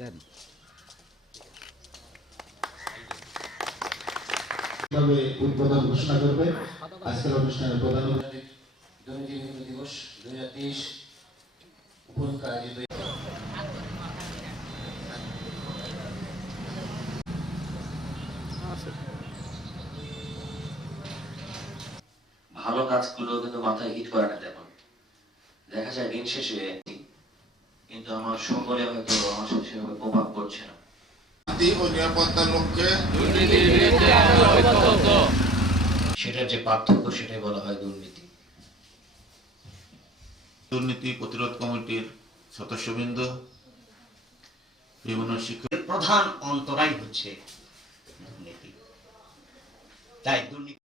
দেন উদ্বোধন ঘোষণা করবে আজকের অনুষ্ঠানের প্রধান দুর্নীতি বিরোধী দিবস 2023 উপলক্ষে আয়োজিত ভালো কাজগুলো কিন্তু মাথায় হিট করে না, দেখুন দেখা যায় দিন শেষে কিন্তু আমার সকলে হয়তো আমার সাথে সেভাবে প্রভাব পড়ছে না। নিরাপত্তার লক্ষ্যে সেটার যে পার্থক্য সেটাই বলা হয় দুর্নীতি। দুর্নীতি প্রতিরোধ কমিটির সদস্যবৃন্দ, বিভিন্ন শিক্ষক, প্রধান অন্তরায় হচ্ছে দুর্নীতি। তাই দুর্নীতি